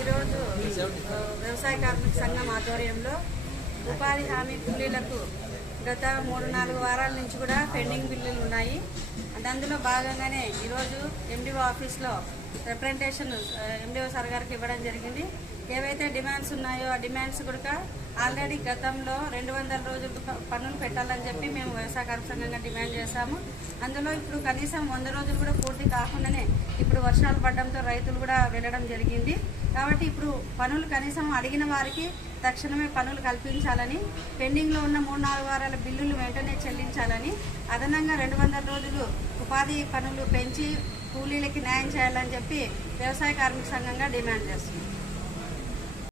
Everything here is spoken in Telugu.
ఈరోజు వ్యవసాయ కార్మిక సంఘం ఆధ్వర్యంలో ఉపాధి హామీ బిల్లులకు గత మూడు నాలుగు వారాల నుంచి కూడా పెండింగ్ బిల్లులు ఉన్నాయి. అందులో భాగంగానే ఈరోజు ఎండిఓ ఆఫీస్లో రిప్రజెంటేషన్ ఎండిఓ సార్ గారికి ఇవ్వడం జరిగింది. ఏవైతే డిమాండ్స్ ఉన్నాయో ఆ డిమాండ్స్ కూడా ఆల్రెడీ గతంలో రెండు వందల రోజులు ప- పన్నులు పెట్టాలని చెప్పి మేము వ్యవసాయ కార్మిక డిమాండ్ చేశాము. అందులో ఇప్పుడు కనీసం వంద రోజులు కూడా పూర్తి కాకుండానే ఇప్పుడు వర్షాలు పడడంతో రైతులు కూడా వెళ్ళడం జరిగింది. కాబట్టి ఇప్పుడు పనులు కనీసం అడిగిన వారికి తక్షణమే పనులు కల్పించాలని పెండింగ్లో ఉన్న మూడు నాలుగు వారాల బిల్లులు వెంటనే చెల్లించాలని అదనంగా రెండు వందల రోజులు ఉపాధి పనులు పెంచి కూలీలకి న్యాయం చేయాలని చెప్పి వ్యవసాయ కార్మిక సంఘంగా డిమాండ్ చేస్తుంది